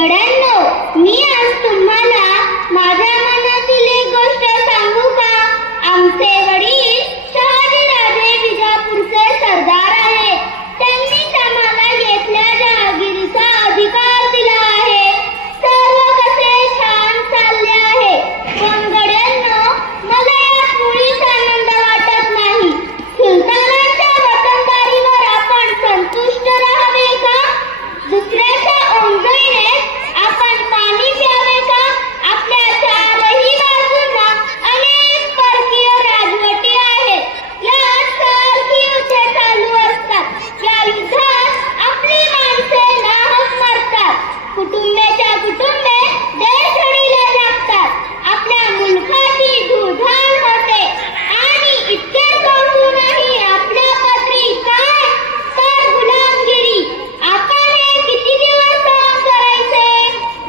गड्यांनो, मी आज तुम्हाला माझ्या मनातील एक गोष्ट सांगू का? आमचे वडील शहाजीराजे विजापूरचे सरदार आहेत. त्यांनीच आम्हाला येथल्या जहागिरीचा अधिकार दिला आहे. सर्व कसे छान चालले आहे. पण गड्यांनो, मला यात मुळीच आनंद वाटत नाही. सुलतानांच्या वतनदारीवर आपण संतुष्ट राहावे का? दुसऱ्याच्या ओंजळीने आपण पाणी प्यावे का? आपल्या चारही बाजूंना अनेक परकीय राजवटी आहेत. या सारखी युद्धे चालू असतात. या युद्धात आपली माणसे नाहक मरतात. कुटुंबाच्या कुटुंबे देशडीला लागतात. आपल्या मुलखाची धुळधाण होते. आणि इतके सोडूनही आपल्या पदरी काय तर गुलामगिरी. आपण हे किती दिवस सहन करायचे?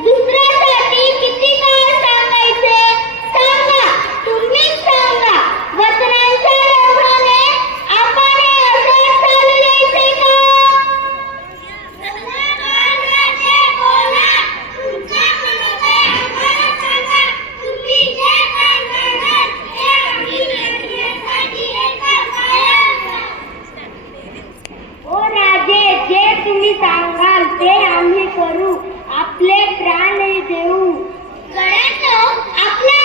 दुसऱ्यासाठी किती काळ सांगायचे? सांगा, तुम्हीच सांगा. वचनांच्या लोभाने आपण हे असं चालू द्यायचे का? ओ राजे, जे तुम्ही सांगाल ते आम्ही करू. आपले प्राण देऊ. गड्यांनो, आपल्या